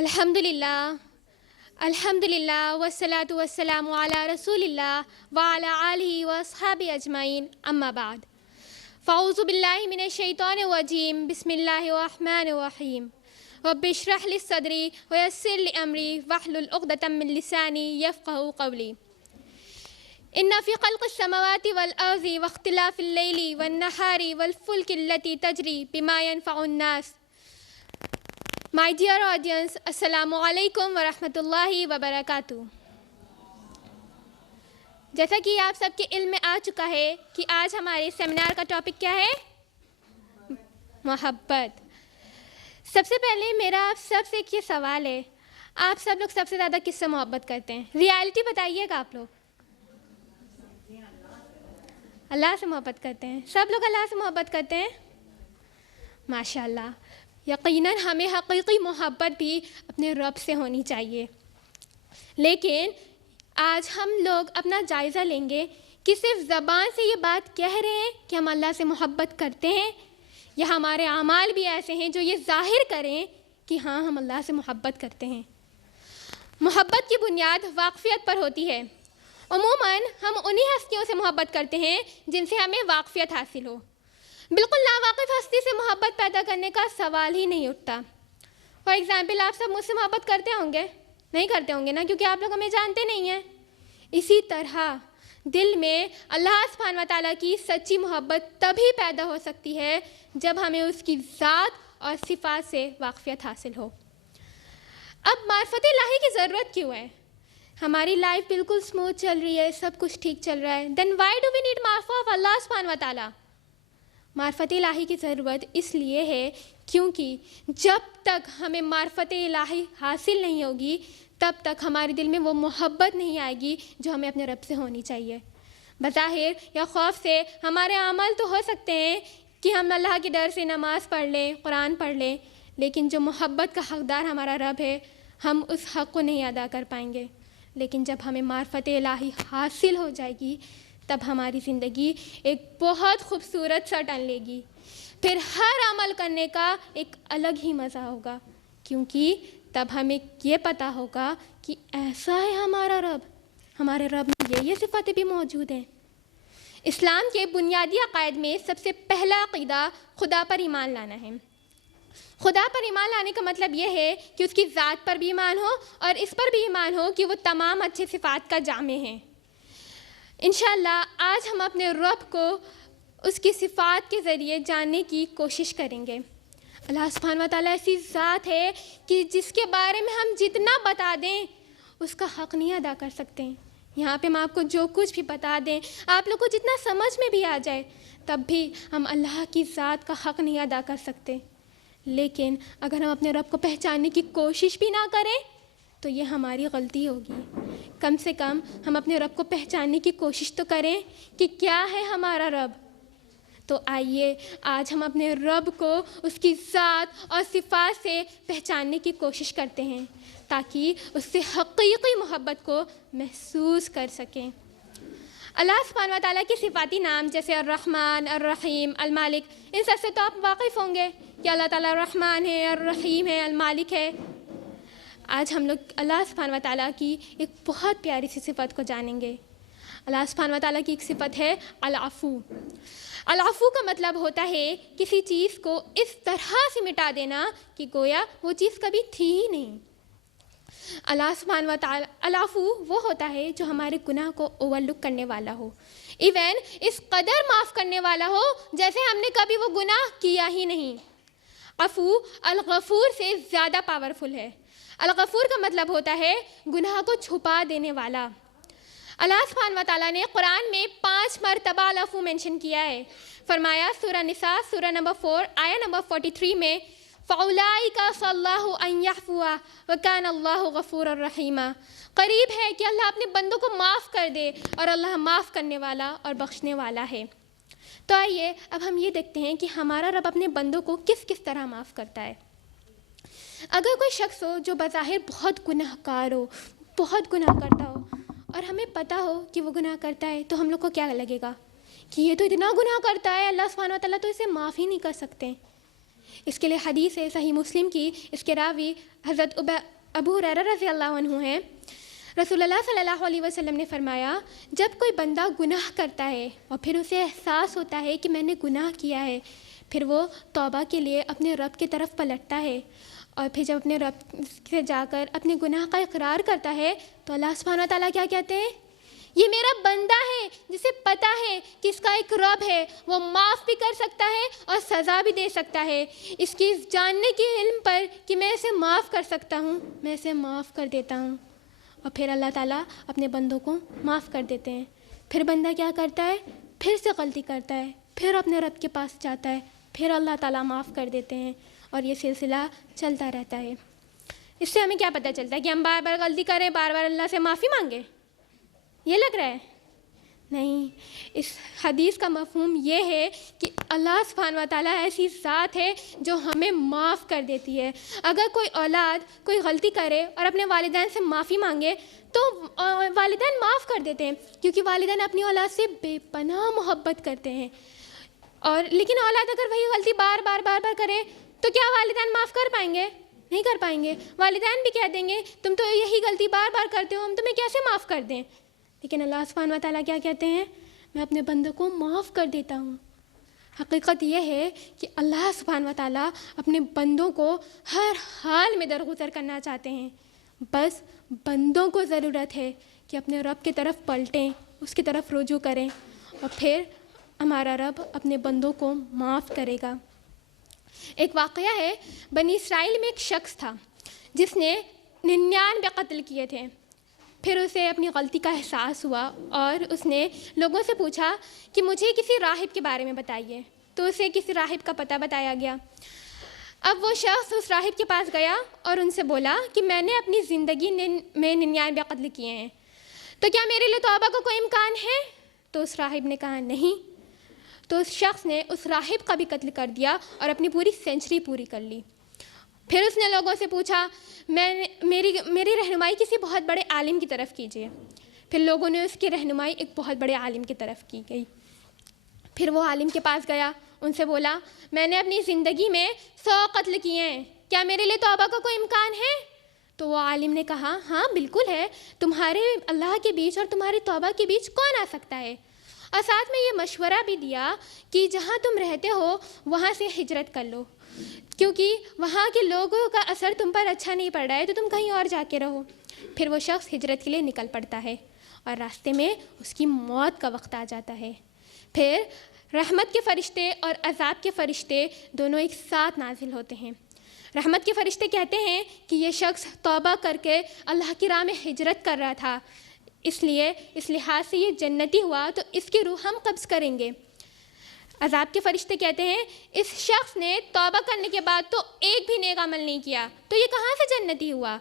الحمدللہ والصلاة والسلام علی رسول اللہ وعلی آلہ واصحابہ اجمعین، اما بعد فاعوذ باللہ من الشیطان الرجیم، بسم اللہ الرحمن الرحیم۔ رب اشرح لی صدری ویسر لی امری واحلل عقدۃ من لسانی یفقہوا قولی۔ ان فی خلق السماوات والارض واختلاف اللیل والنہار والفلک التی تجری بما ینفع الناس۔ مائی ڈیئر آڈینس، السلام علیکم ورحمۃ اللہ وبرکاتہ۔ جیسا کہ آپ سب کے علم میں آ چکا ہے کہ آج ہمارے سیمینار کا ٹاپک کیا ہے؟ محبت۔ سب سے پہلے میرا آپ سب سے ایک یہ سوال ہے، آپ سب لوگ سب سے زیادہ کس سے محبت کرتے ہیں؟ ریالٹی بتائیے گا آپ لوگ۔ اللہ سے محبت کرتے ہیں؟ سب لوگ اللہ سے محبت کرتے ہیں؟ ماشاء اللہ۔ یقیناً ہمیں حقیقی محبت بھی اپنے رب سے ہونی چاہیے، لیکن آج ہم لوگ اپنا جائزہ لیں گے کہ صرف زبان سے یہ بات کہہ رہے ہیں کہ ہم اللہ سے محبت کرتے ہیں، یا ہمارے اعمال بھی ایسے ہیں جو یہ ظاہر کریں کہ ہاں ہم اللہ سے محبت کرتے ہیں۔ محبت کی بنیاد واقفیت پر ہوتی ہے۔ عموماً ہم انہی ہستیوں سے محبت کرتے ہیں جن سے ہمیں واقفیت حاصل ہو۔ بالکل ناواقف ہستی سے محبت پیدا کرنے کا سوال ہی نہیں اٹھتا۔ فار ایگزامپل، آپ سب مجھ سے محبت کرتے ہوں گے؟ نہیں کرتے ہوں گے نا، کیونکہ آپ لوگ ہمیں جانتے نہیں ہیں۔ اسی طرح دل میں اللہ سبحانہ و تعالیٰ کی سچی محبت تبھی پیدا ہو سکتی ہے جب ہمیں اس کی ذات اور صفات سے واقفیت حاصل ہو۔ اب معرفت الہی کی ضرورت کیوں ہے؟ ہماری لائف بالکل سموتھ چل رہی ہے، سب کچھ ٹھیک چل رہا ہے، دین وائی ڈو وی نیڈ معرفت آف اللہ سبحانہ و تعالیٰ؟ معرفت الہی کی ضرورت اس لیے ہے کیونکہ جب تک ہمیں معرفت الہی حاصل نہیں ہوگی تب تک ہمارے دل میں وہ محبت نہیں آئے گی جو ہمیں اپنے رب سے ہونی چاہیے۔ بظاہر یا خوف سے ہمارے اعمال تو ہو سکتے ہیں کہ ہم اللہ کے ڈر سے نماز پڑھ لیں، قرآن پڑھ لیں، لیکن جو محبت کا حقدار ہمارا رب ہے، ہم اس حق کو نہیں ادا کر پائیں گے۔ لیکن جب ہمیں معرفت الہی حاصل ہو جائے گی تب ہماری زندگی ایک بہت خوبصورت سا ٹرن لے گی۔ پھر ہر عمل کرنے کا ایک الگ ہی مزہ ہوگا، کیونکہ تب ہمیں یہ پتہ ہوگا کہ ایسا ہے ہمارا رب، ہمارے رب میں یہ صفاتیں بھی موجود ہیں۔ اسلام کے بنیادی عقائد میں سب سے پہلا عقیدہ خدا پر ایمان لانا ہے۔ خدا پر ایمان لانے کا مطلب یہ ہے کہ اس کی ذات پر بھی ایمان ہو اور اس پر بھی ایمان ہو کہ وہ تمام اچھے صفات کا جامع ہے۔ انشاءاللہ آج ہم اپنے رب کو اس کی صفات کے ذریعے جاننے کی کوشش کریں گے۔ اللہ سبحانہ و تعالیٰ ایسی ذات ہے کہ جس کے بارے میں ہم جتنا بتا دیں اس کا حق نہیں ادا کر سکتے۔ یہاں پہ ہم آپ کو جو کچھ بھی بتا دیں، آپ لوگ کو جتنا سمجھ میں بھی آ جائے، تب بھی ہم اللہ کی ذات کا حق نہیں ادا کر سکتے۔ لیکن اگر ہم اپنے رب کو پہچاننے کی کوشش بھی نہ کریں تو یہ ہماری غلطی ہوگی۔ کم سے کم ہم اپنے رب کو پہچاننے کی کوشش تو کریں کہ کیا ہے ہمارا رب۔ تو آئیے آج ہم اپنے رب کو اس کی ذات اور صفات سے پہچاننے کی کوشش کرتے ہیں تاکہ اس سے حقیقی محبت کو محسوس کر سکیں۔ اللہ سبحانہ و تعالیٰ کی صفاتی نام جیسے الرحمن، الرحیم، المالک، ان سب سے تو آپ واقف ہوں گے کہ اللہ تعالیٰ الرحمن ہے، الرحیم ہے، المالک ہے۔ آج ہم لوگ اللہ سبحانہ و تعالیٰ کی ایک بہت پیاری سی صفت کو جانیں گے۔ اللہ سبحانہ و تعالیٰ کی ایک صفت ہے العفو۔ العفو کا مطلب ہوتا ہے کسی چیز کو اس طرح سے مٹا دینا کہ گویا وہ چیز کبھی تھی ہی نہیں۔ اللہ سبحانہ و تعالیٰ العفو وہ ہوتا ہے جو ہمارے گناہ کو اوور لک کرنے والا ہو، ایون اس قدر معاف کرنے والا ہو جیسے ہم نے کبھی وہ گناہ کیا ہی نہیں۔ عفو الغفور سے زیادہ پاورفل ہے۔ الغفور کا مطلب ہوتا ہے گناہ کو چھپا دینے والا۔ اللہ سبحانہ و تعالیٰ نے قرآن میں 5 مرتبہ العفو مینشن کیا ہے۔ فرمایا سورہ نساء سورہ نمبر 4 آیہ نمبر 43 میں فَأُولَٰئِكَ عَسَى اللَّهُ أَن يَعْفُوَ وَكَانَ اللَّهُ غَفُورًا رَحِيمًا۔ قریب ہے کہ اللہ اپنے بندوں کو معاف کر دے اور اللہ معاف کرنے والا اور بخشنے والا ہے۔ تو آئیے اب ہم یہ دیکھتے ہیں کہ ہمارا رب اپنے بندوں کو کس کس طرح معاف کرتا ہے۔ اگر کوئی شخص ہو جو بظاہر بہت گناہ کار ہو، بہت گناہ کرتا ہو، اور ہمیں پتہ ہو کہ وہ گناہ کرتا ہے، تو ہم لوگ کو کیا لگے گا کہ یہ تو اتنا گناہ کرتا ہے، اللہ سبحانہ و تعالیٰ تو اسے معاف ہی نہیں کر سکتے۔ اس کے لیے حدیث ہے صحیح مسلم کی، اس کے راوی حضرت ابو ہریرہ رضی اللہ عنہ ہیں۔ رسول اللہ صلی اللہ علیہ وسلم نے فرمایا، جب کوئی بندہ گناہ کرتا ہے اور پھر اسے احساس ہوتا ہے کہ میں نے گناہ کیا ہے، پھر وہ توبہ کے لیے اپنے رب کی طرف پلٹتا ہے، اور پھر جب اپنے رب سے جا کر اپنے گناہ کا اقرار کرتا ہے تو اللہ سبحانہ وتعالیٰ کیا کہتے ہیں؟ یہ میرا بندہ ہے جسے پتہ ہے کہ اس کا ایک رب ہے، وہ معاف بھی کر سکتا ہے اور سزا بھی دے سکتا ہے۔ اس کی جاننے کے علم پر کہ میں اسے معاف کر سکتا ہوں، میں اسے معاف کر دیتا ہوں۔ اور پھر اللہ تعالیٰ اپنے بندوں کو معاف کر دیتے ہیں۔ پھر بندہ کیا کرتا ہے؟ پھر سے غلطی کرتا ہے، پھر اپنے رب کے پاس جاتا ہے، پھر اللہ تعالیٰ معاف کر دیتے ہیں، اور یہ سلسلہ چلتا رہتا ہے۔ اس سے ہمیں کیا پتہ چلتا ہے کہ ہم بار بار غلطی کریں، بار بار اللہ سے معافی مانگیں؟ یہ لگ رہا ہے نہیں۔ اس حدیث کا مفہوم یہ ہے کہ اللہ سبحانہ و تعالیٰ ایسی ذات ہے جو ہمیں معاف کر دیتی ہے۔ اگر کوئی اولاد کوئی غلطی کرے اور اپنے والدین سے معافی مانگے تو والدین معاف کر دیتے ہیں، کیونکہ والدین اپنی اولاد سے بے پناہ محبت کرتے ہیں۔ اور لیکن اولاد اگر وہی غلطی بار بار کرے تو کیا والدین معاف کر پائیں گے؟ نہیں کر پائیں گے۔ والدین بھی کہہ دیں گے تم تو یہی غلطی بار بار کرتے ہو، ہم تمہیں کیسے معاف کر دیں؟ لیکن اللہ سبحانہ و تعالیٰ کیا کہتے ہیں؟ میں اپنے بندوں کو معاف کر دیتا ہوں۔ حقیقت یہ ہے کہ اللہ سبحانہ و تعالیٰ اپنے بندوں کو ہر حال میں درگزر کرنا چاہتے ہیں، بس بندوں کو ضرورت ہے کہ اپنے رب کی طرف پلٹیں، اس کی طرف رجوع کریں، اور پھر ہمارا رب اپنے بندوں کو معاف کرے گا۔ ایک واقعہ ہے، بنی اسرائیل میں ایک شخص تھا جس نے 99 قتل کیے تھے۔ پھر اسے اپنی غلطی کا احساس ہوا اور اس نے لوگوں سے پوچھا کہ مجھے کسی راہب کے بارے میں بتائیے، تو اسے کسی راہب کا پتہ بتایا گیا۔ اب وہ شخص اس راہب کے پاس گیا اور ان سے بولا کہ میں نے اپنی زندگی میں 99 قتل کیے ہیں، تو کیا میرے لیے توبہ کا کوئی امکان ہے؟ تو اس راہب نے کہا نہیں۔ تو اس شخص نے اس راہب کا بھی قتل کر دیا اور اپنی پوری سینچری پوری کر لی۔ پھر اس نے لوگوں سے پوچھا میری رہنمائی کسی بہت بڑے عالم کی طرف کیجیے۔ پھر لوگوں نے اس کی رہنمائی ایک بہت بڑے عالم کی طرف کی گئی۔ پھر وہ عالم کے پاس گیا، ان سے بولا میں نے اپنی زندگی میں 100 قتل کیے ہیں، کیا میرے لیے توبہ کا کوئی امکان ہے؟ تو وہ عالم نے کہا ہاں بالکل ہے، تمہارے اللہ کے بیچ اور تمہاری توبہ کے بیچ کون آ سکتا ہے؟ اور ساتھ میں یہ مشورہ بھی دیا کہ جہاں تم رہتے ہو وہاں سے ہجرت کر لو، کیونکہ وہاں کے لوگوں کا اثر تم پر اچھا نہیں پڑ رہا ہے، تو تم کہیں اور جا کے رہو۔ پھر وہ شخص ہجرت کے لیے نکل پڑتا ہے اور راستے میں اس کی موت کا وقت آ جاتا ہے۔ پھر رحمت کے فرشتے اور عذاب کے فرشتے دونوں ایک ساتھ نازل ہوتے ہیں۔ رحمت کے فرشتے کہتے ہیں کہ یہ شخص توبہ کر کے اللہ کی راہ میں ہجرت کر رہا تھا، اس لحاظ سے یہ جنتی ہوا، تو اس کی روح ہم قبض کریں گے۔ عذاب کے فرشتے کہتے ہیں اس شخص نے توبہ کرنے کے بعد تو ایک بھی نیک عمل نہیں کیا، تو یہ کہاں سے جنتی ہوا؟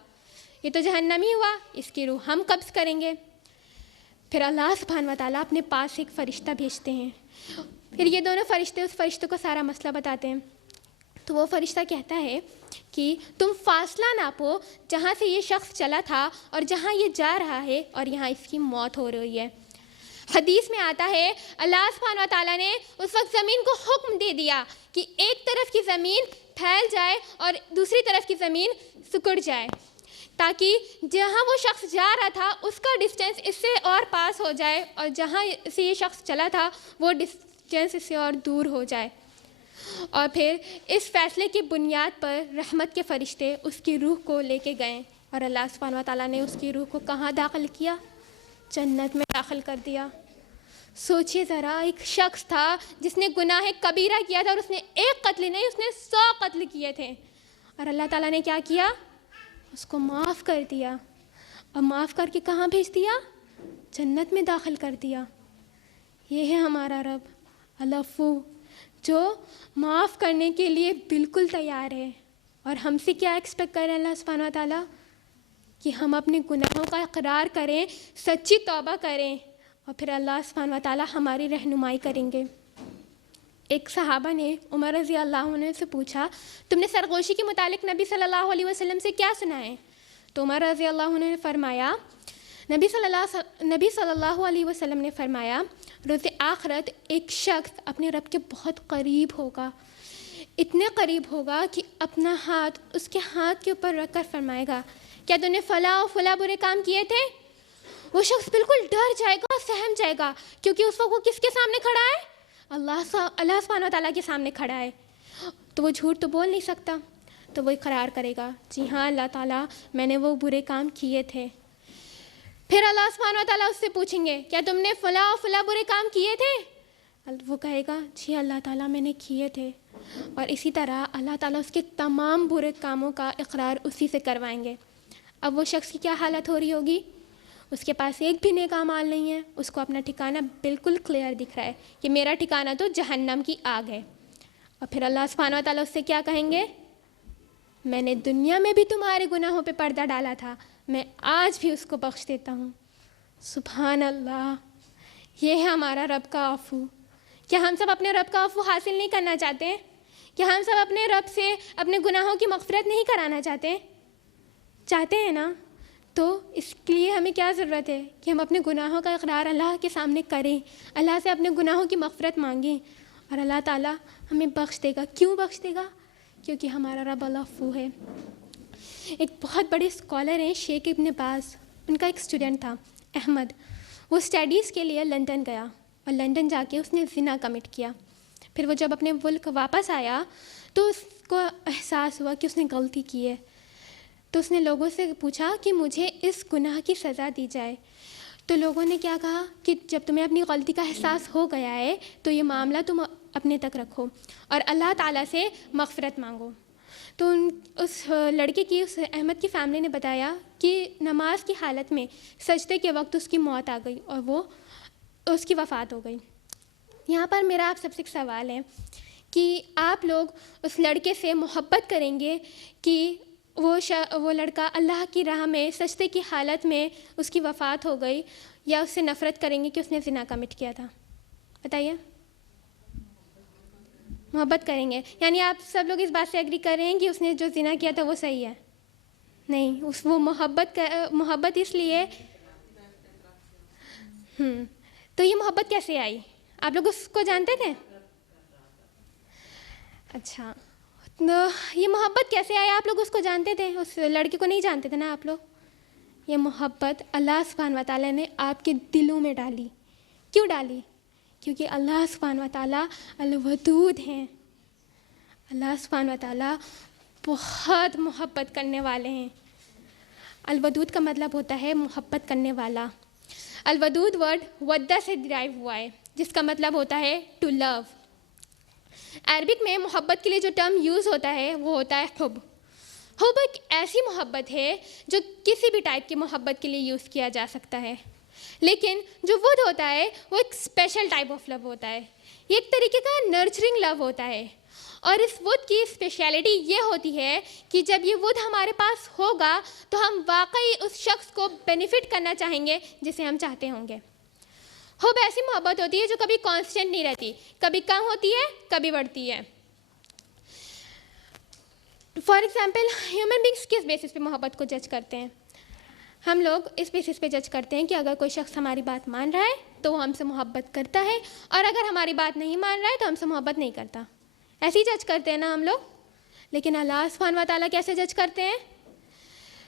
یہ تو جہنمی ہوا، اس کی روح ہم قبض کریں گے۔ پھر اللہ سبحانہ و تعالیٰ اپنے پاس ایک فرشتہ بھیجتے ہیں، پھر یہ دونوں فرشتے اس فرشتے کو سارا مسئلہ بتاتے ہیں۔ تو وہ فرشتہ کہتا ہے کہ تم فاصلہ ناپو جہاں سے یہ شخص چلا تھا اور جہاں یہ جا رہا ہے، اور یہاں اس کی موت ہو رہی ہے۔ حدیث میں آتا ہے اللہ سبحانہ و تعالیٰ نے اس وقت زمین کو حکم دے دیا کہ ایک طرف کی زمین پھیل جائے اور دوسری طرف کی زمین سکڑ جائے، تاکہ جہاں وہ شخص جا رہا تھا اس کا ڈسٹینس اس سے اور پاس ہو جائے، اور جہاں سے یہ شخص چلا تھا وہ ڈسٹینس اس سے اور دور ہو جائے۔ اور پھر اس فیصلے کی بنیاد پر رحمت کے فرشتے اس کی روح کو لے کے گئے، اور اللہ سبحانہ و تعالیٰ نے اس کی روح کو کہاں داخل کیا؟ جنت میں داخل کر دیا۔ سوچئے ذرا، ایک شخص تھا جس نے گناہ کبیرہ کیا تھا، اور اس نے ایک قتل نہیں، اس نے 100 قتل کیے تھے، اور اللہ تعالیٰ نے کیا کیا؟ اس کو معاف کر دیا، اور معاف کر کے کہاں بھیج دیا؟ جنت میں داخل کر دیا۔ یہ ہے ہمارا رب العفو، جو معاف کرنے کے لیے بالکل تیار ہے۔ اور ہم سے کیا ایکسپیکٹ کر رہے ہیں اللہ سبحانہ و تعالیٰ؟ کہ ہم اپنے گناہوں کا اقرار کریں، سچی توبہ کریں، اور پھر اللہ سبحانہ و تعالیٰ ہماری رہنمائی کریں گے۔ ایک صحابہ نے عمر رضی اللہ عنہ سے پوچھا تم نے سرگوشی کے متعلق نبی صلی اللہ علیہ وسلم سے کیا سنا ہے؟ تو عمر رضی اللہ عنہ نے فرمایا، نبی صلی اللہ علیہ وسلم نے فرمایا روز آخرت ایک شخص اپنے رب کے بہت قریب ہوگا، اتنے قریب ہوگا کہ اپنا ہاتھ اس کے ہاتھ کے اوپر رکھ کر فرمائے گا کیا تم نے فلاں و فلاں برے کام کیے تھے؟ وہ شخص بالکل ڈر جائے گا، سہم جائے گا، کیونکہ اس وقت وہ کس کے سامنے کھڑا ہے؟ اللہ سبحانہ و تعالیٰ کے سامنے کھڑا ہے، تو وہ جھوٹ تو بول نہیں سکتا، تو وہ اقرار کرے گا جی ہاں اللہ تعالیٰ میں نے وہ برے کام کیے تھے۔ پھر اللہ سبحانہ و تعالیٰ اس سے پوچھیں گے کیا تم نے فلاں و فلاں برے کام کیے تھے؟ وہ کہے گا جی اللہ تعالیٰ میں نے کیے تھے، اور اسی طرح اللہ تعالیٰ اس کے تمام برے کاموں کا اقرار اسی سے کروائیں گے۔ اب وہ شخص کی کیا حالت ہو رہی ہوگی؟ اس کے پاس ایک بھی نیک اعمال نہیں ہے، اس کو اپنا ٹھکانہ بالکل کلیئر دکھ رہا ہے کہ میرا ٹھکانہ تو جہنم کی آگ ہے۔ اور پھر اللہ سبحانہ و تعالیٰ اس سے کیا کہیں گے؟ میں نے دنیا میں بھی تمہارے گناہوں پہ پردہ ڈالا تھا، میں آج بھی اس کو بخش دیتا ہوں۔ سبحان اللہ، یہ ہے ہمارا رب کا عفو۔ کیا ہم سب اپنے رب کا عفو حاصل نہیں کرنا چاہتے ہیں؟ کیا ہم سب اپنے رب سے اپنے گناہوں کی مغفرت نہیں کرانا چاہتے ہیں نا؟ تو اس کے لیے ہمیں کیا ضرورت ہے کہ ہم اپنے گناہوں کا اقرار اللہ کے سامنے کریں، اللہ سے اپنے گناہوں کی مغفرت مانگیں، اور اللہ تعالیٰ ہمیں بخش دے گا۔ کیوں بخش دے گا؟ کیونکہ ہمارا رب العفو ہے۔ ایک بہت بڑے اسکالر ہیں شیخ ابن باز، ان کا ایک اسٹوڈنٹ تھا احمد، وہ اسٹڈیز کے لیے لندن گیا اور لندن جا کے اس نے زنا کمٹ کیا۔ پھر وہ جب اپنے ملک واپس آیا تو اس کو احساس ہوا کہ اس نے غلطی کی ہے، تو اس نے لوگوں سے پوچھا کہ مجھے اس گناہ کی سزا دی جائے۔ تو لوگوں نے کیا کہا کہ جب تمہیں اپنی غلطی کا احساس ہو گیا ہے تو یہ معاملہ تم اپنے تک رکھو اور اللہ تعالیٰ سے مغفرت مانگو۔ تو اس لڑکے کی، اس احمد کی فیملی نے بتایا کہ نماز کی حالت میں سجدے کے وقت اس کی موت آ گئی اور وہ اس کی وفات ہو گئی۔ یہاں پر میرا آپ سب سے ایک سوال ہے کہ آپ لوگ اس لڑکے سے محبت کریں گے کہ وہ لڑکا اللہ کی راہ میں سجدے کی حالت میں اس کی وفات ہو گئی، یا اس سے نفرت کریں گے کہ اس نے زنا کمٹ کیا تھا؟ بتائیے۔ محبت کریں گے، یعنی آپ سب لوگ اس بات سے ایگری کر رہے ہیں کہ اس نے جو زنا کیا تھا وہ صحیح ہے؟ نہیں، وہ محبت اس لیے تو یہ محبت کیسے آئی؟ آپ لوگ اس کو جانتے تھے؟ اچھا، یہ محبت کیسے آئی؟ آپ لوگ اس کو جانتے تھے؟ اس لڑکے کو نہیں جانتے تھے نا آپ لوگ؟ یہ محبت اللہ سبحانہ و تعالیٰ نے آپ کے دلوں میں ڈالی۔ کیوں ڈالی؟ کیونکہ اللہ سبحانہ و تعالیٰ الودود ہیں، اللہ سبحانہ و تعالیٰ بہت محبت کرنے والے ہیں۔ الودود کا مطلب ہوتا ہے محبت کرنے والا۔ الودود ورڈ ودہ سے ڈرائیو ہوا ہے، جس کا مطلب ہوتا ہے ٹو لو۔ عربک میں محبت کے لیے جو ٹرم یوز ہوتا ہے وہ ہوتا ہے حب۔ حب ایک ایسی محبت ہے جو کسی بھی ٹائپ کی محبت کے لیے یوز کیا جا سکتا ہے، لیکن جو ود ہوتا ہے وہ ایک اسپیشل ٹائپ آف لو ہوتا ہے، یہ ایک طریقے کا نرچرنگ لو ہوتا ہے، اور اس ود کی اسپیشلٹی یہ ہوتی ہے کہ جب یہ ود ہمارے پاس ہوگا تو ہم واقعی اس شخص کو بینیفٹ کرنا چاہیں گے جسے ہم چاہتے ہوں گے۔ حب ایسی محبت ہوتی ہے جو کبھی کانسٹنٹ نہیں رہتی، کبھی کم ہوتی ہے، کبھی بڑھتی ہے۔ فار ایگزامپل، ہیومن بینگس کس بیسس پہ محبت کو جج کرتے ہیں؟ ہم لوگ اس بیسس پہ جج کرتے ہیں کہ اگر کوئی شخص ہماری بات مان رہا ہے تو وہ ہم سے محبت کرتا ہے، اور اگر ہماری بات نہیں مان رہا ہے تو ہم سے محبت نہیں کرتا۔ ایسے ہی جج کرتے ہیں نا ہم لوگ۔ لیکن اللہ سبحانہ و تعالیٰ کیسے جج کرتے ہیں؟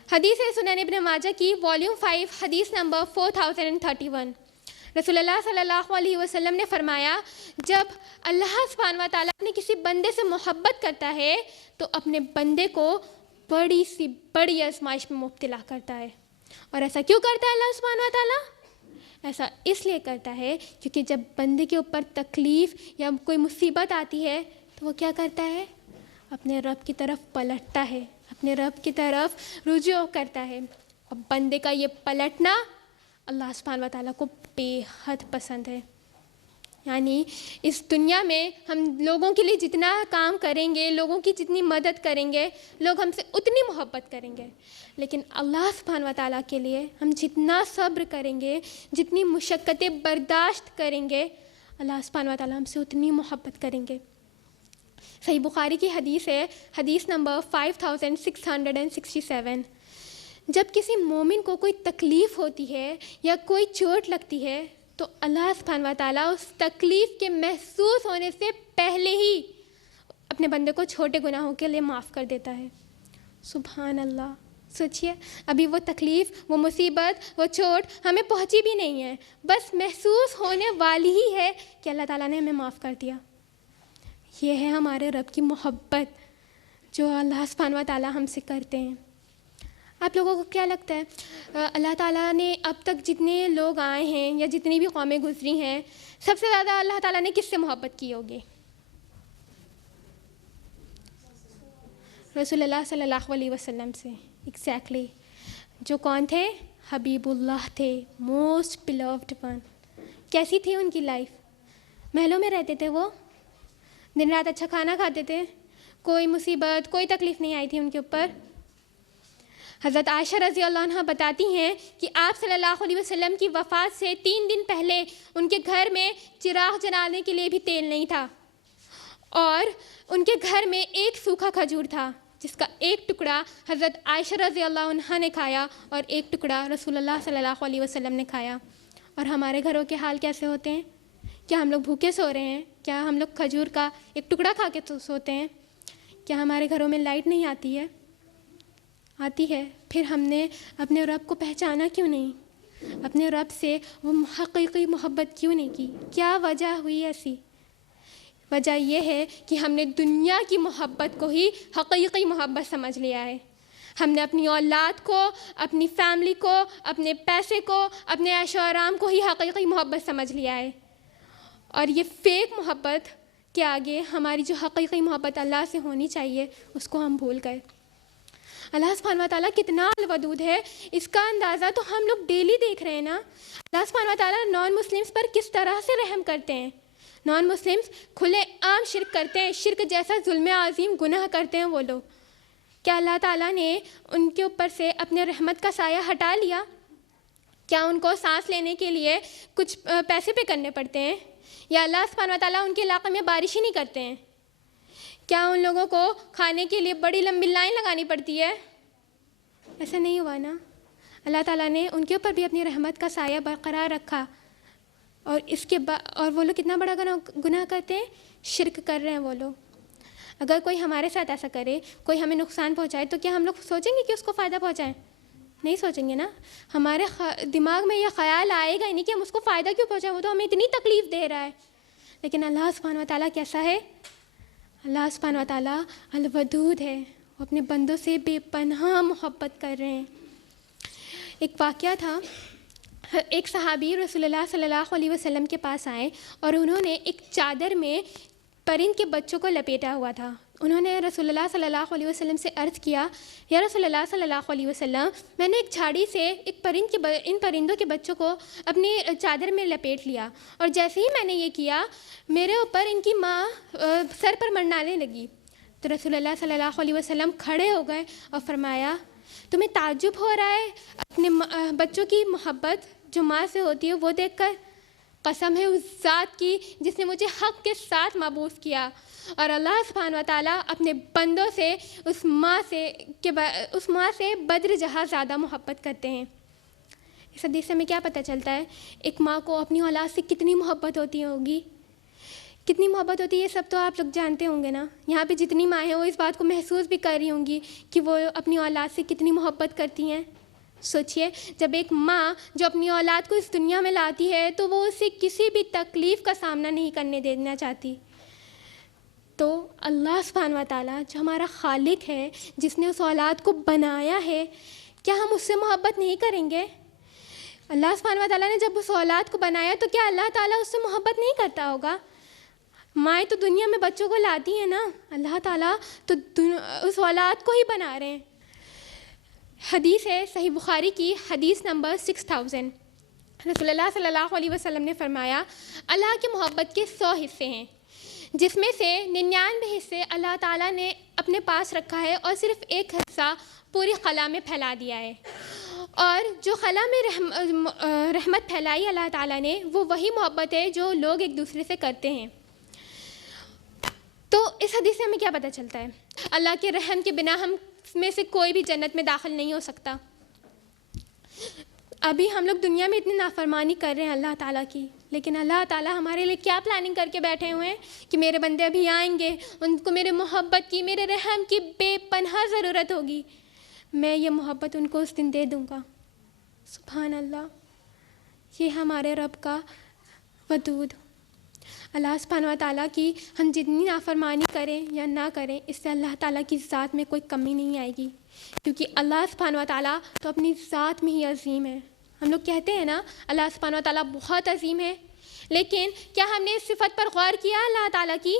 حدیث ہے سنن ابن ماجہ کی والیوم 5 حدیث نمبر 4031، رسول اللہ صلی اللہ علیہ وسلم نے فرمایا جب اللہ سبحانہ و تعالیٰ اپنے کسی بندے سے محبت کرتا ہے تو اپنے بندے کو بڑی سی بڑی آزمائش میں مبتلا کرتا ہے۔ اور ایسا کیوں کرتا ہے اللہ سبحانہ و تعالیٰ؟ ایسا اس لیے کرتا ہے کیونکہ جب بندے کے اوپر تکلیف یا کوئی مصیبت آتی ہے تو وہ کیا کرتا ہے؟ اپنے رب کی طرف پلٹتا ہے، اپنے رب کی طرف رجوع کرتا ہے، اور بندے کا یہ پلٹنا اللہ سبحانہ و تعالیٰ کو بے حد پسند ہے۔ یعنی اس دنیا میں ہم لوگوں کے لیے جتنا کام کریں گے، لوگوں کی جتنی مدد کریں گے، لوگ ہم سے اتنی محبت کریں گے، لیکن اللہ سبحانہ و تعالیٰ کے لیے ہم جتنا صبر کریں گے، جتنی مشقتیں برداشت کریں گے، اللہ سبحانہ و تعالیٰ ہم سے اتنی محبت کریں گے۔ صحیح بخاری کی حدیث ہے، حدیث نمبر 5667، جب کسی مومن کو کوئی تکلیف ہوتی ہے یا کوئی چوٹ لگتی ہے تو اللہ سبحانہ و تعالیٰ اس تکلیف کے محسوس ہونے سے پہلے ہی اپنے بندے کو چھوٹے گناہوں کے لیے معاف کر دیتا ہے. سبحان اللہ. سوچیے ابھی وہ تکلیف، وہ مصیبت، وہ چوٹ ہمیں پہنچی بھی نہیں ہے، بس محسوس ہونے والی ہی ہے کہ اللہ تعالیٰ نے ہمیں معاف کر دیا. یہ ہے ہمارے رب کی محبت جو اللہ سبحانہ و تعالیٰ ہم سے کرتے ہیں. آپ لوگوں کو کیا لگتا ہے اللہ تعالیٰ نے اب تک جتنے لوگ آئے ہیں یا جتنی بھی قومیں گزری ہیں، سب سے زیادہ اللہ تعالیٰ نے کس سے محبت کی ہوگی؟ رسول اللہ صلی اللہ علیہ وسلم سے. ایگزیکٹلی. جو کون تھے؟ حبیب اللہ تھے، موسٹ بلوڈ ون. کیسی تھی ان کی لائف؟ محلوں میں رہتے تھے وہ، دن رات اچھا کھانا کھاتے تھے، کوئی مصیبت کوئی تکلیف نہیں آئی تھی ان کے اوپر. حضرت عائشہ رضی اللہ عنہ بتاتی ہیں کہ آپ صلی اللہ علیہ وسلم کی وفات سے 3 دن پہلے ان کے گھر میں چراغ جلانے کے لیے بھی تیل نہیں تھا، اور ان کے گھر میں ایک سوکھا کھجور تھا جس کا ایک ٹکڑا حضرت عائشہ رضی اللہ عنہ نے کھایا اور ایک ٹکڑا رسول اللہ صلی اللہ علیہ وسلم نے کھایا. اور ہمارے گھروں کے حال کیسے ہوتے ہیں؟ کیا ہم لوگ بھوکے سو رہے ہیں؟ کیا ہم لوگ کھجور کا ایک ٹکڑا کھا کے سوتے ہیں؟ کیا ہمارے گھروں میں لائٹ نہیں آتی ہے؟ آتی ہے. پھر ہم نے اپنے رب کو پہچانا کیوں نہیں؟ اپنے رب سے وہ حقیقی محبت کیوں نہیں کی؟ کیا وجہ ہوئی ایسی؟ وجہ یہ ہے کہ ہم نے دنیا کی محبت کو ہی حقیقی محبت سمجھ لیا ہے. ہم نے اپنی اولاد کو، اپنی فیملی کو، اپنے پیسے کو، اپنے عیش و آرام کو ہی حقیقی محبت سمجھ لیا ہے. اور یہ فیک محبت کے آگے ہماری جو حقیقی محبت اللہ سے ہونی چاہیے اس کو ہم بھول گئے. اللہ سبحانہ و تعالیٰ کتنا الودود ہے، اس کا اندازہ تو ہم لوگ ڈیلی دیکھ رہے ہیں نا. اللہ سبحانہ و تعالیٰ نان مسلمس پر کس طرح سے رحم کرتے ہیں. نان مسلمس کھلے عام شرک کرتے ہیں، شرک جیسا ظلم عظیم گناہ کرتے ہیں وہ لوگ. کیا اللہ تعالیٰ نے ان کے اوپر سے اپنے رحمت کا سایہ ہٹا لیا؟ کیا ان کو سانس لینے کے لیے کچھ پیسے پے کرنے پڑتے ہیں؟ یا اللہ سبحانہ و تعالیٰ ان کے علاقے میں بارش ہی نہیں کرتے ہیں؟ کیا ان لوگوں کو کھانے کے لیے بڑی لمبی لائن لگانی پڑتی ہے؟ ایسا نہیں ہوا نا. اللہ تعالیٰ نے ان کے اوپر بھی اپنی رحمت کا سایہ برقرار رکھا. اور اس کے اور وہ لوگ کتنا بڑا گناہ کرتے ہیں؟ شرک کر رہے ہیں وہ لوگ. اگر کوئی ہمارے ساتھ ایسا کرے، کوئی ہمیں نقصان پہنچائے، تو کیا ہم لوگ سوچیں گے کہ اس کو فائدہ پہنچائیں؟ نہیں سوچیں گے نا. ہمارے دماغ میں یہ خیال آئے گا ہی نہیں کہ ہم اس کو فائدہ کیوں پہنچائیں، وہ تو ہمیں اتنی تکلیف دے رہا ہے. لیکن اللہ سبحانہ و تعالیٰ کیسا ہے؟ اللہ سبحانہ و تعالیٰ الودود ہے، وہ اپنے بندوں سے بے پناہ محبت کر رہے ہیں. ایک واقعہ تھا، ایک صحابی رسول اللہ صلی اللہ علیہ وسلم کے پاس آئے اور انہوں نے ایک چادر میں پرند کے بچوں کو لپیٹا ہوا تھا. انہوں نے رسول اللہ صلی اللہ علیہ وسلم سے عرض کیا، یا رسول اللہ صلی اللہ علیہ وسلم، میں نے ایک جھاڑی سے ان پرندوں کے بچوں کو اپنی چادر میں لپیٹ لیا، اور جیسے ہی میں نے یہ کیا میرے اوپر ان کی ماں سر پر منڈانے لگی. تو رسول اللہ صلی اللہ علیہ وسلم کھڑے ہو گئے اور فرمایا، تمہیں تعجب ہو رہا ہے اپنے بچوں کی محبت جو ماں سے ہوتی ہے وہ دیکھ کر؟ قسم ہے اس ذات کی جس نے مجھے حق کے ساتھ معبوس کیا. اور اللہ سبحانہ و تعالیٰ اپنے بندوں سے اس ماں سے بدر جہاں زیادہ محبت کرتے ہیں. اس حدیث سے ہمیں کیا پتہ چلتا ہے؟ ایک ماں کو اپنی اولاد سے کتنی محبت ہوتی ہوگی، کتنی محبت ہوتی ہے. یہ سب تو آپ لوگ جانتے ہوں گے نا. یہاں پہ جتنی مائیں ہیں وہ اس بات کو محسوس بھی کر رہی ہوں گی کہ وہ اپنی اولاد سے کتنی محبت کرتی ہیں. سوچئے جب ایک ماں جو اپنی اولاد کو اس دنیا میں لاتی ہے تو وہ اسے کسی بھی تکلیف کا سامنا نہیں کرنے دینا چاہتی. تو اللہ سبحانہ و تعالیٰ جو ہمارا خالق ہے، جس نے اس اولاد کو بنایا ہے، کیا ہم اس سے محبت نہیں کریں گے؟ اللہ سبحانہ و تعالیٰ نے جب اس اولاد کو بنایا تو کیا اللہ تعالیٰ اس سے محبت نہیں کرتا ہوگا؟ مائیں تو دنیا میں بچوں کو لاتی ہیں نا، اللہ تعالیٰ تو اس اولاد کو ہی بنا رہے ہیں. حدیث ہے صحیح بخاری کی، حدیث نمبر 6000. رسول اللہ صلی اللہ علیہ وسلم نے فرمایا، اللہ کی محبت کے 100 حصے ہیں، جس میں سے 99 حصے اللہ تعالیٰ نے اپنے پاس رکھا ہے اور صرف ایک حصہ پوری خلا میں پھیلا دیا ہے. اور جو خلا میں رحمت پھیلائی اللہ تعالیٰ نے، وہ وہی محبت ہے جو لوگ ایک دوسرے سے کرتے ہیں. تو اس حدیث سے ہمیں کیا پتہ چلتا ہے؟ اللہ کے رحم کے بنا ہم میں سے کوئی بھی جنت میں داخل نہیں ہو سکتا. ابھی ہم لوگ دنیا میں اتنی نافرمانی کر رہے ہیں اللہ تعالیٰ کی، لیکن اللہ تعالیٰ ہمارے لیے کیا پلاننگ کر کے بیٹھے ہوئے ہیں کہ میرے بندے ابھی آئیں گے، ان کو میرے محبت کی، میرے رحم کی بے پناہ ضرورت ہوگی، میں یہ محبت ان کو اس دن دے دوں گا۔ سبحان اللہ، یہ ہمارے رب کا ودود۔ اللہ سبحانہ و تعالیٰ کی ہم جتنی نافرمانی کریں یا نہ کریں، اس سے اللہ تعالیٰ کی ذات میں کوئی کمی نہیں آئے گی، کیونکہ اللہ سبحانہ و تعالیٰ تو اپنی ذات میں ہی عظیم ہے۔ ہم لوگ کہتے ہیں نا اللہ سبحانہ و تعالیٰ بہت عظیم ہے، لیکن کیا ہم نے اس صفت پر غور کیا اللہ تعالیٰ کی؟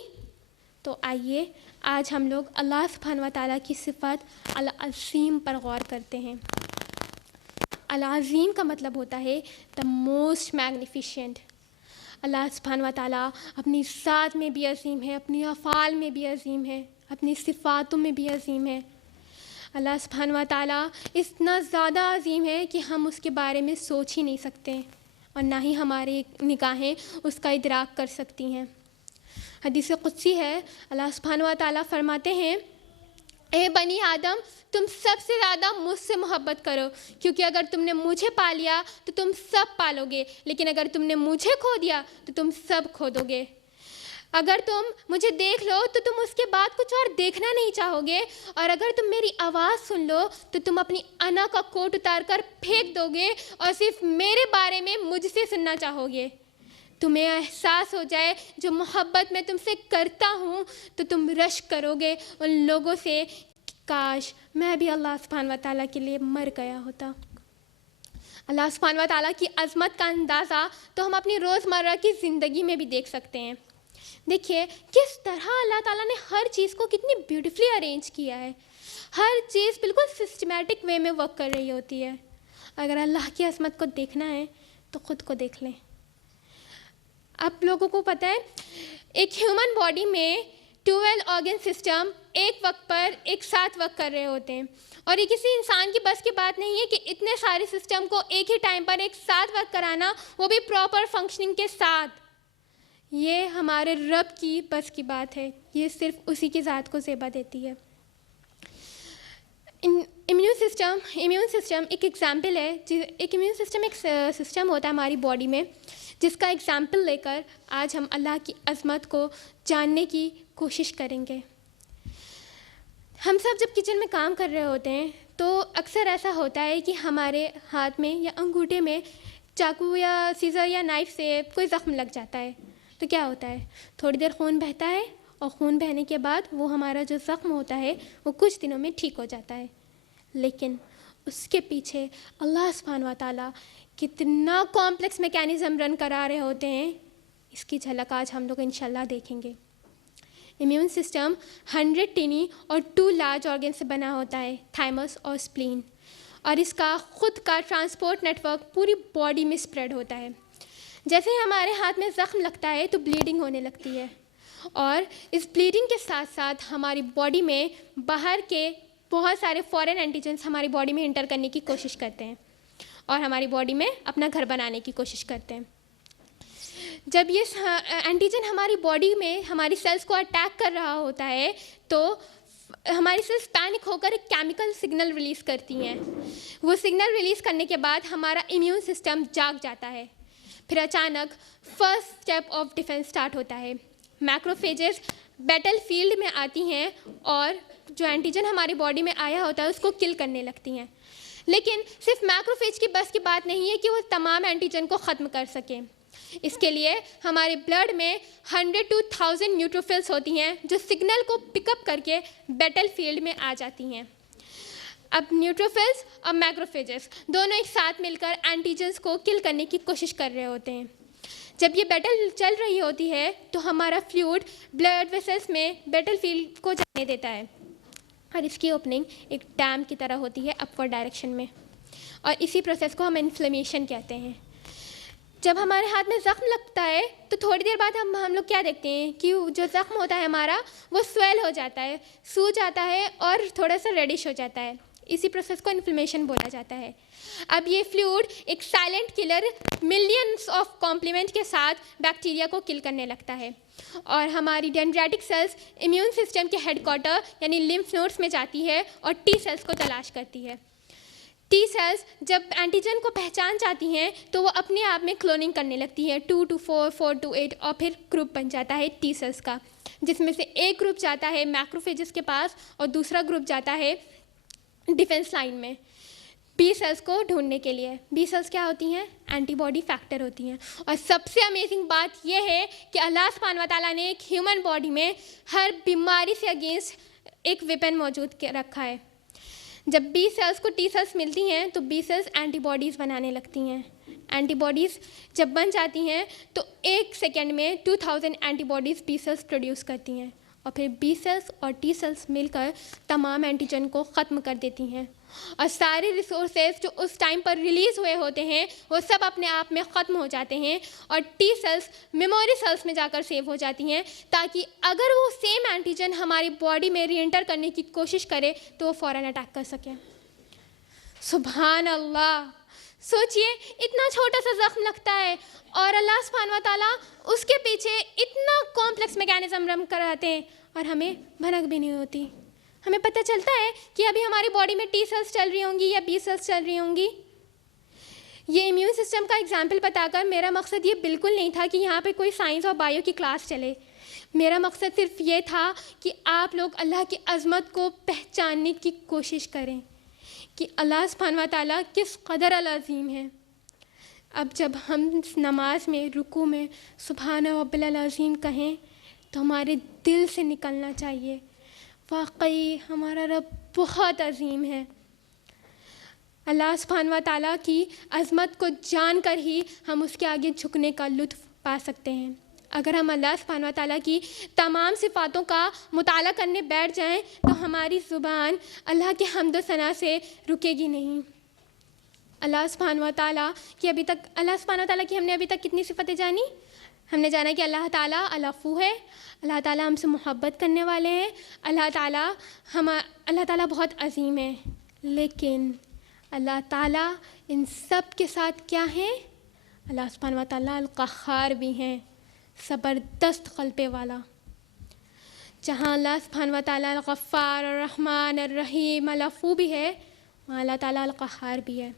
تو آئیے آج ہم لوگ اللہ سبحانہ و تعالیٰ کی صفت العظیم پر غور کرتے ہیں۔ العظیم کا مطلب ہوتا ہے دا موسٹ میگنیفیشنٹ۔ اللہ سبحانہ و تعالیٰ اپنی ذات میں بھی عظیم ہے، اپنی افعال میں بھی عظیم ہے، اپنی صفاتوں میں بھی عظیم ہے۔ اللہ سبحانہ و تعالیٰ اتنا زیادہ عظیم ہے کہ ہم اس کے بارے میں سوچ ہی نہیں سکتے، اور نہ ہی ہماری نگاہیں اس کا ادراک کر سکتی ہیں۔ حدیث قدسی ہے، اللہ سبحانہ و تعالیٰ فرماتے ہیں، اے بنی آدم، تم سب سے زیادہ مجھ سے محبت کرو، کیونکہ اگر تم نے مجھے پا لیا تو تم سب پالو گے، لیکن اگر تم نے مجھے کھو دیا تو تم سب کھو دو گے۔ اگر تم مجھے دیکھ لو تو تم اس کے بعد کچھ اور دیکھنا نہیں چاہو گے، اور اگر تم میری آواز سن لو تو تم اپنی انا کا کوٹ اتار کر پھینک دو گے اور صرف میرے بارے میں مجھ سے سننا چاہو گے۔ تمہیں احساس ہو جائے جو محبت میں تم سے کرتا ہوں تو تم رشک کرو گے ان لوگوں سے، کاش میں بھی اللہ سبحانہ و تعالیٰ کے لیے مر گیا ہوتا۔ اللہ سبحانہ و تعالیٰ کی عظمت کا اندازہ تو ہم اپنی روزمرہ کی زندگی میں بھی دیکھ سکتے ہیں۔ دیکھیے کس طرح اللہ تعالیٰ نے ہر چیز کو کتنی بیوٹیفلی ارینج کیا ہے، ہر چیز بالکل سسٹمیٹک وے میں ورک کر رہی ہوتی ہے۔ اگر اللہ کی عظمت کو دیکھنا ہے تو خود کو دیکھ لیں۔ آپ لوگوں کو پتہ ہے ایک ہیومن باڈی میں 12 آرگن سسٹم ایک وقت پر ایک ساتھ ورک کر رہے ہوتے ہیں، اور یہ کسی انسان کی بس کی بات نہیں ہے کہ اتنے سارے سسٹم کو ایک ہی ٹائم پر ایک ساتھ ورک کرانا، وہ بھی پراپر فنکشننگ کے ساتھ۔ یہ ہمارے رب کی بس کی بات ہے، یہ صرف اسی کی ذات کو زیبا دیتی ہے۔ امیون سسٹم ایک ایگزامپل ہے، ایک امیون سسٹم ایک سسٹم ہوتا ہے ہماری باڈی میں، جس کا ایگزامپل لے کر آج ہم اللہ کی عظمت کو جاننے کی کوشش کریں گے۔ ہم سب جب کچن میں کام کر رہے ہوتے ہیں تو اکثر ایسا ہوتا ہے کہ ہمارے ہاتھ میں یا انگوٹھے میں چاقو یا سیزر یا نائف سے کوئی زخم لگ جاتا ہے، تو کیا ہوتا ہے؟ تھوڑی دیر خون بہتا ہے، اور خون بہنے کے بعد وہ ہمارا جو زخم ہوتا ہے وہ کچھ دنوں میں ٹھیک ہو جاتا ہے، لیکن اس کے پیچھے اللہ سبحانہ و تعالیٰ کتنا کمپلیکس میکینزم رن کرا رہے ہوتے ہیں، اس کی جھلک آج ہم لوگ انشاءاللہ دیکھیں گے۔ امیون سسٹم 100 ٹینی اور 2 لارج آرگن سے بنا ہوتا ہے، تھائمس اور سپلین، اور اس کا خود کا ٹرانسپورٹ نیٹ ورک پوری باڈی میں اسپریڈ ہوتا ہے۔ جیسے ہی ہمارے ہاتھ میں زخم لگتا ہے تو بلیڈنگ ہونے لگتی ہے، اور اس بلیڈنگ کے ساتھ ساتھ ہماری باڈی میں باہر کے بہت سارے فورن اینٹیجنس ہماری باڈی میں انٹر کرنے کی کوشش کرتے ہیں اور ہماری باڈی میں اپنا گھر بنانے کی کوشش کرتے ہیں۔ جب یہ اینٹیجن ہماری باڈی میں ہماری سیلز کو اٹیک کر رہا ہوتا ہے تو ہماری سیلز پینک ہو کر ایک کیمیکل سگنل ریلیز کرتی ہیں۔ وہ سگنل ریلیز کرنے کے بعد ہمارا امیون سسٹم جاگ جاتا ہے۔ پھر اچانک first step of defence start ہوتا ہے۔ میکروفیجز بیٹل فیلڈ میں آتی ہیں اور جو اینٹیجن ہماری باڈی میں آیا ہوتا ہے اس کو کل کرنے لگتی ہیں، لیکن صرف میکروفیج کی بس کی بات نہیں ہے کہ وہ تمام اینٹیجن کو ختم کر سکیں۔ اس کے لیے ہمارے بلڈ میں 100 to 1000 نیوٹروفلس ہوتی ہیں جو سگنل کو پک اپ کر کے بیٹل فیلڈ میں آ جاتی ہیں۔ اب نیوٹروفلس اور میکروفیجز دونوں ایک ساتھ مل کر اینٹیجنس کو کل کرنے کی کوشش کر رہے ہوتے ہیں۔ جب یہ بیٹل چل رہی ہوتی ہے تو ہمارا فلوئڈ بلڈ ویسلس میں بیٹل فیلڈ کو جانے دیتا ہے، اور اس کی اوپننگ ایک ڈیم کی طرح ہوتی ہے اپورڈ ڈائریکشن میں، اور اسی پروسیس کو ہم انفلیمیشن کہتے ہیں۔ جب ہمارے ہاتھ میں زخم لگتا ہے تو تھوڑی دیر بعد ہم لوگ کیا دیکھتے ہیں کہ جو زخم ہوتا ہے ہمارا وہ سویل ہو جاتا ہے، سوج جاتا ہے اور تھوڑا سا ریڈش ہو جاتا ہے۔ اسی پروسیس کو انفلیمیشن بولا جاتا ہے۔ اب یہ فلوئڈ ایک silent colour millions of complement کے ساتھ بیکٹیریا کو کل کرنے لگتا ہے، اور ہماری ڈینڈرائٹک سیلز امیون سسٹم کے ہیڈ کوارٹر یعنی لمف نوڈس میں جاتی ہے اور ٹی سیلز کو تلاش کرتی ہے۔ ٹی سیلز جب اینٹیجن کو پہچان جاتی ہیں تو وہ اپنے آپ میں کلوننگ کرنے لگتی ہے 2 to 4 4 to 8 اور پھر گروپ بن جاتا ہے ٹی سیلز کا، جس میں سے ایک گروپ جاتا ہے میکروفیجز کے پاس اور دوسرا گروپ جاتا ہے ڈیفنس لائن میں بی سیلز کو ڈھونڈنے کے لیے۔ بی سیلز کیا ہوتی ہیں؟ اینٹی باڈی فیکٹر ہوتی ہیں۔ اور سب سے امیزنگ بات یہ ہے کہ اللہ سبحانہ و تعالیٰ نے ایک ہیومن باڈی میں ہر بیماری سے اگینسٹ ایک ویپن موجود رکھا ہے۔ جب بی سیلز کو ٹی سیلز ملتی ہیں تو بی سیلز اینٹی باڈیز بنانے لگتی ہیں۔ اینٹی باڈیز جب بن جاتی ہیں تو 1 سیکنڈ میں 2000 antibodies B cells produce کرتی ہیں، اور پھر بی سیلز اور ٹی سیلز مل کر تمام اینٹیجن کو ختم کر دیتی ہیں، اور سارے ریسورسز جو اس ٹائم پر ریلیز ہوئے ہوتے ہیں وہ سب اپنے آپ میں ختم ہو جاتے ہیں، اور ٹی سیلز میموری سیلز میں جا کر سیو ہو جاتی ہیں، تاکہ اگر وہ سیم اینٹیجن ہماری باڈی میں ری انٹر کرنے کی کوشش کرے تو وہ فوراً اٹیک کر سکیں۔ سبحان اللہ! سوچئے اتنا چھوٹا سا زخم لگتا ہے اور اللہ سبحانہ و تعالیٰ اس کے پیچھے اتنا کمپلیکس میکینزم رن کراتے ہیں اور ہمیں بھنک بھی نہیں ہوتی۔ ہمیں پتہ چلتا ہے کہ ابھی ہماری باڈی میں ٹی سیلز چل رہی ہوں گی یا بی سیلز چل رہی ہوں گی۔ یہ امیون سسٹم کا ایگزامپل بتا کر میرا مقصد یہ بالکل نہیں تھا کہ یہاں پہ کوئی سائنس اور بائیو کی کلاس چلے۔ میرا مقصد صرف یہ تھا کہ آپ لوگ اللہ کی عظمت کو پہچاننے کی کوشش کریں کہ اللہ سبحانہ و تعالیٰ کس قدر العظیم ہے۔ اب جب ہم نماز میں رکوع میں سبحان رب العظیم کہیں تو ہمارے دل سے نکلنا چاہیے واقعی ہمارا رب بہت عظیم ہے۔ اللہ سبحانہ و تعالیٰ کی عظمت کو جان کر ہی ہم اس کے آگے جھکنے کا لطف پا سکتے ہیں۔ اگر ہم اللہ سبحانہ و تعالیٰ کی تمام صفاتوں کا مطالعہ کرنے بیٹھ جائیں تو ہماری زبان اللہ کے حمد و ثنا سے رکے گی نہیں۔ اللہ سبحانہ و تعالیٰ کی ہم نے ابھی تک کتنی صفتیں جانی؟ ہم نے جانا کہ اللہ تعالیٰ العفو ہے، اللہ تعالیٰ ہم سے محبت کرنے والے ہیں، اللہ تعالیٰ بہت عظیم ہے، لیکن اللہ تعالیٰ ان سب کے ساتھ کیا ہیں؟ اللہ سبحانہ و تعالیٰ القہار بھی ہیں، زبردست غلبے والا۔ جہاں اللہ سبحانہ و تعالیٰ الغفار الرحمن الرحیم العفو بھی ہے، وہاں اللہ تعالیٰ القہار بھی ہے۔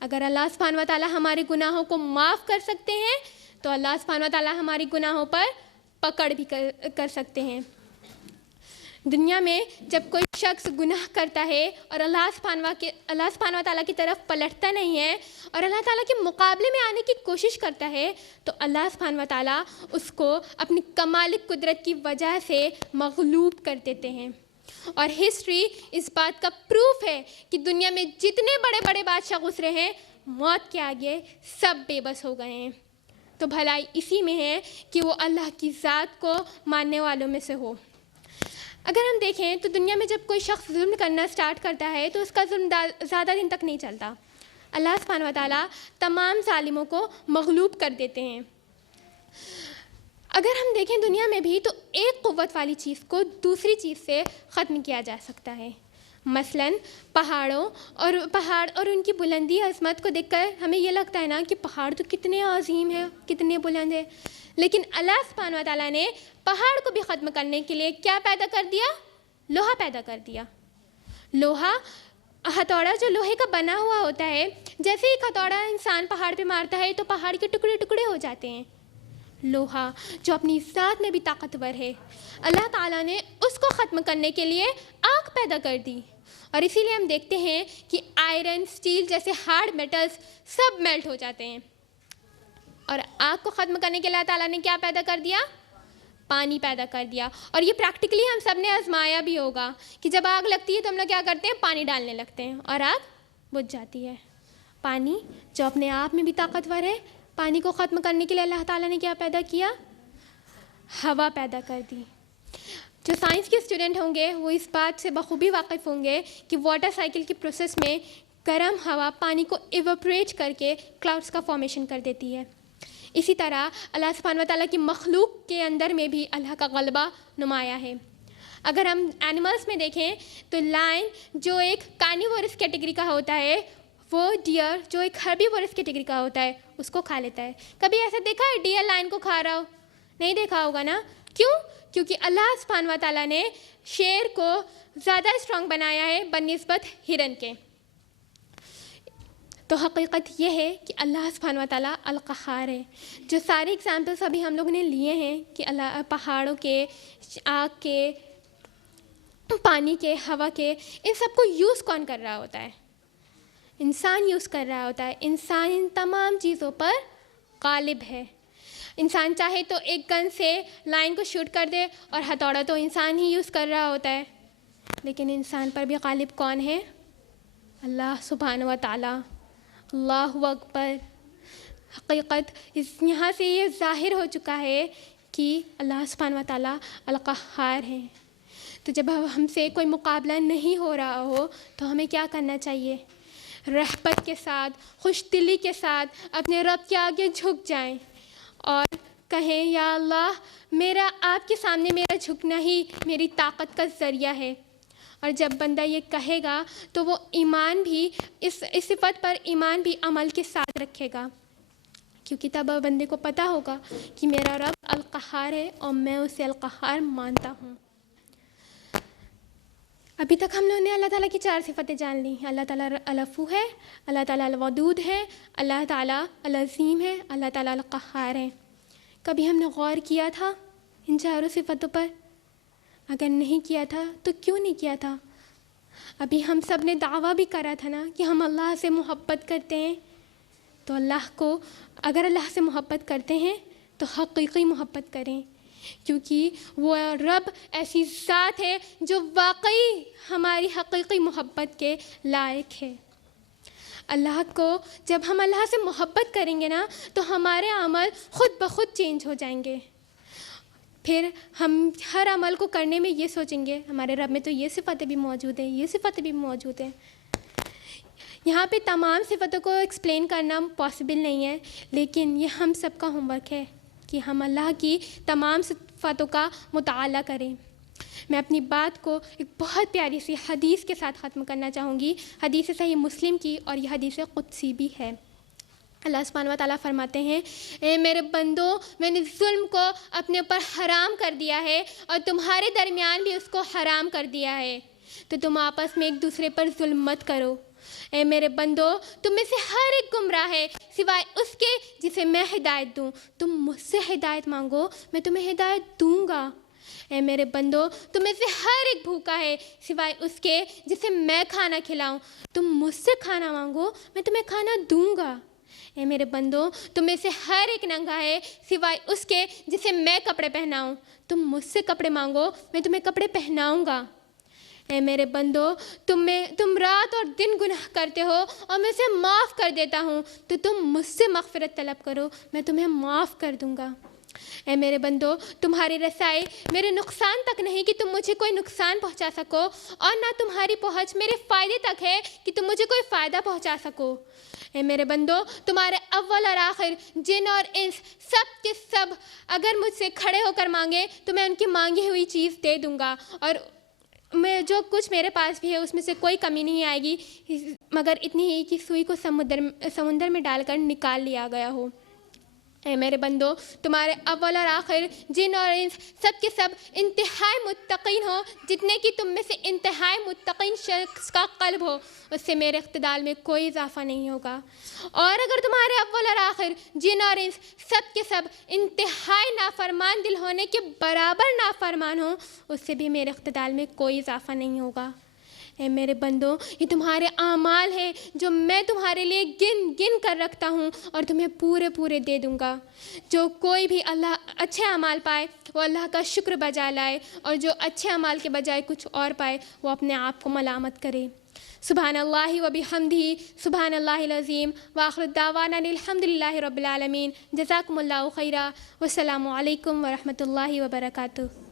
اگر اللہ سبحانہ و تعالیٰ ہمارے گناہوں کو معاف کر سکتے ہیں تو اللہ سبحانہ و تعالیٰ ہماری گناہوں پر پکڑ بھی کر سکتے ہیں۔ دنیا میں جب کوئی شخص گناہ کرتا ہے اور اللہ سبحانہ و تعالیٰ کی طرف پلٹتا نہیں ہے اور اللہ تعالیٰ کے مقابلے میں آنے کی کوشش کرتا ہے تو اللہ سبحانہ و تعالیٰ اس کو اپنی کمال قدرت کی وجہ سے مغلوب کر دیتے ہیں۔ اور ہسٹری اس بات کا پروف ہے کہ دنیا میں جتنے بڑے بڑے بادشاہ گزرے ہیں موت کے آگے سب بے بس ہو گئے ہیں۔ تو بھلائی اسی میں ہے کہ وہ اللہ کی ذات کو ماننے والوں میں سے ہو۔ اگر ہم دیکھیں تو دنیا میں جب کوئی شخص ظلم کرنا سٹارٹ کرتا ہے تو اس کا ظلم زیادہ دن تک نہیں چلتا۔ اللہ سبحانہ و تعالیٰ تمام ظالموں کو مغلوب کر دیتے ہیں۔ اگر ہم دیکھیں دنیا میں بھی تو ایک قوت والی چیز کو دوسری چیز سے ختم کیا جا سکتا ہے۔ مثلاً پہاڑ اور ان کی بلندی عظمت کو دیکھ کر ہمیں یہ لگتا ہے نا کہ پہاڑ تو کتنے عظیم ہیں، کتنے بلند ہیں، لیکن اللہ سبحانہ و تعالیٰ نے پہاڑ کو بھی ختم کرنے کے لیے کیا پیدا کر دیا؟ لوہا پیدا کر دیا۔ لوہا، ہتھوڑا جو لوہے کا بنا ہوا ہوتا ہے، جیسے ایک ہتھوڑا انسان پہاڑ پہ مارتا ہے تو پہاڑ کے ٹکڑے ٹکڑے ہو جاتے ہیں۔ لوہا جو اپنی ذات میں بھی طاقتور ہے، اللہ تعالیٰ نے اس کو ختم کرنے کے لیے آگ پیدا کر دی، اور اسی لیے ہم دیکھتے ہیں کہ آئرن، سٹیل جیسے ہارڈ میٹلز سب میلٹ ہو جاتے ہیں۔ اور آگ کو ختم کرنے کے لیے اللہ تعالیٰ نے کیا پیدا کر دیا؟ پانی پیدا کر دیا۔ اور یہ پریکٹیکلی ہم سب نے آزمایا بھی ہوگا کہ جب آگ لگتی ہے تو ہم لوگ کیا کرتے ہیں؟ پانی ڈالنے لگتے ہیں اور آگ بجھ جاتی ہے۔ پانی جو اپنے آپ میں بھی طاقتور ہے، پانی کو ختم کرنے کے لیے اللہ تعالیٰ نے کیا پیدا کیا؟ ہوا پیدا کر دی۔ جو سائنس کے اسٹوڈنٹ ہوں گے وہ اس بات سے بخوبی واقف ہوں گے کہ واٹر سائیکل کی پروسیس میں گرم ہوا پانی کو ایوپریٹ کر کے کلاؤڈز کا فارمیشن کر دیتی ہے۔ اسی طرح اللہ سبحانہ و تعالیٰ کی مخلوق کے اندر میں بھی اللہ کا غلبہ نمایاں ہے۔ اگر ہم اینیملز میں دیکھیں تو لائن جو ایک کارنیورس کیٹیگری کا ہوتا ہے، وہ ڈیئر جو ایک ہربیورس کیٹیگری کا ہوتا ہے اس کو کھا لیتا ہے۔ کبھی ایسا دیکھا ہے ڈیئر لائن کو کھا رہا ہو؟ نہیں دیکھا ہوگا نا۔ کیوں؟ کیونکہ اللہ سبحانہ و تعالیٰ نے شیر کو زیادہ اسٹرانگ بنایا ہے بنسبت ہرن کے۔ تو حقیقت یہ ہے کہ اللہ سبحانہ و تعالیٰ القہار ہے. جو سارے اگزامپلس ابھی ہم لوگوں نے لیے ہیں کہ اللہ پہاڑوں کے، آگ کے، پانی کے، ہوا کے، ان سب کو یوز کون کر رہا ہوتا ہے؟ انسان یوز کر رہا ہوتا ہے. انسان ان تمام چیزوں پر غالب ہے. انسان چاہے تو ایک گن سے لائن کو شوٹ کر دے، اور ہتھوڑا تو انسان ہی یوز کر رہا ہوتا ہے، لیکن انسان پر بھی غالب کون ہے؟ اللہ سبحانہ و تعالیٰ. اللہ اکبر. حقیقت یہاں سے یہ ظاہر ہو چکا ہے کہ اللہ سبحانہ و تعالیٰ القہار ہیں. تو جب ہم سے کوئی مقابلہ نہیں ہو رہا ہو تو ہمیں کیا کرنا چاہیے؟ رحمت کے ساتھ، خوش دلی کے ساتھ اپنے رب کے آگے جھک جائیں اور کہیں یا اللہ، میرا آپ کے سامنے میرا جھکنا ہی میری طاقت کا ذریعہ ہے. اور جب بندہ یہ کہے گا تو وہ ایمان بھی اس صفت پر ایمان بھی عمل کے ساتھ رکھے گا، کیونکہ تب بندے کو پتہ ہوگا کہ میرا رب القہار ہے اور میں اسے القہار مانتا ہوں. ابھی تک ہم لوگوں نے اللہ تعالیٰ کی 4 صفتیں جان لی. اللہ تعالیٰ العفو ہے، اللہ تعالیٰ الودود ہے، اللہ تعالیٰ العظیم ہے، اللہ تعالیٰ القہار ہے. کبھی ہم نے غور کیا تھا ان 4 صفتوں پر؟ اگر نہیں کیا تھا تو کیوں نہیں کیا تھا؟ ابھی ہم سب نے دعویٰ بھی کرا تھا نا کہ ہم اللہ سے محبت کرتے ہیں. تو اللہ کو، اگر اللہ سے محبت کرتے ہیں تو حقیقی محبت کریں، کیونکہ وہ رب ایسی ذات ہے جو واقعی ہماری حقیقی محبت کے لائق ہے. اللہ کو جب ہم اللہ سے محبت کریں گے نا تو ہمارے عمل خود بخود چینج ہو جائیں گے. پھر ہم ہر عمل کو کرنے میں یہ سوچیں گے ہمارے رب میں تو یہ صفتیں بھی موجود ہیں، یہ صفتیں بھی موجود ہیں. یہاں پہ تمام صفتوں کو ایکسپلین کرنا پاسبل نہیں ہے، لیکن یہ ہم سب کا ہوم ورک ہے کہ ہم اللہ کی تمام صفتوں کا مطالعہ کریں. میں اپنی بات کو ایک بہت پیاری سی حدیث کے ساتھ ختم کرنا چاہوں گی، حدیث صحیح مسلم کی، اور یہ حدیث قدسی بھی ہے. اللہ سبحانہ و تعالیٰ فرماتے ہیں، اے میرے بندو، میں نے ظلم کو اپنے اوپر حرام کر دیا ہے اور تمہارے درمیان بھی اس کو حرام کر دیا ہے، تو تم آپس میں ایک دوسرے پر ظلم مت کرو. اے میرے بندو، تم میں سے ہر ایک گمراہ ہے سوائے اس کے جسے میں ہدایت دوں. تم مجھ سے ہدایت مانگو، میں تمہیں ہدایت دوں گا. اے میرے بندو، تم میں سے ہر ایک بھوکا ہے سوائے اس کے جسے میں کھانا کھلاؤں. تم مجھ سے کھانا مانگو، میں تمہیں کھانا دوں گا. اے میرے بندو، تم میں سے ہر ایک ننگا ہے سوائے اس کے جسے میں کپڑے پہناؤں. تم مجھ سے کپڑے مانگو، میں تمہیں کپڑے پہناؤں گا. اے میرے بندو، تم رات اور دن گناہ کرتے ہو اور میں اسے معاف کر دیتا ہوں، تو تم مجھ سے مغفرت طلب کرو، میں تمہیں معاف کر دوں گا. اے میرے بندو، تمہاری رسائی میرے نقصان تک نہیں کہ تم مجھے کوئی نقصان پہنچا سکو، اور نہ تمہاری پہنچ میرے فائدے تک ہے کہ تم مجھے کوئی فائدہ پہنچا سکو. اے میرے بندو، تمہارے اول اور آخر، جن اور انس، سب کے سب اگر مجھ سے کھڑے ہو کر مانگے تو میں ان کی مانگی ہوئی چیز دے دوں گا، اور میں جو کچھ میرے پاس بھی ہے اس میں سے کوئی کمی نہیں آئے گی، مگر اتنی ہی کہ سوئی کو سمندر میں ڈال کر نکال لیا گیا ہو. اے میرے بندو، تمہارے اول اور آخر، جن اور انس، سب کے سب انتہائی متقین ہو، جتنے کہ تم میں سے انتہائی متقین شخص کا قلب ہو، اس سے میرے اقتدار میں کوئی اضافہ نہیں ہوگا. اور اگر تمہارے اول اور آخر، جن اور انس، سب کے سب انتہائی نافرمان دل ہونے کے برابر نافرمان ہوں، اس سے بھی میرے اقتدار میں کوئی اضافہ نہیں ہوگا. اے میرے بندو، یہ تمہارے اعمال ہیں جو میں تمہارے لیے گن گن کر رکھتا ہوں اور تمہیں پورے پورے دے دوں گا. جو کوئی بھی اللہ اچھے اعمال پائے وہ اللہ کا شکر بجا لائے، اور جو اچھے اعمال کے بجائے کچھ اور پائے وہ اپنے آپ کو ملامت کرے. سبحان اللہ و بحمدہ، سبحان اللہ العظیم، وآخر دعوانا الحمد للہ رب العالمین. جزاکم اللہ خیرا، والسلام علیکم ورحمۃ اللہ وبرکاتہ.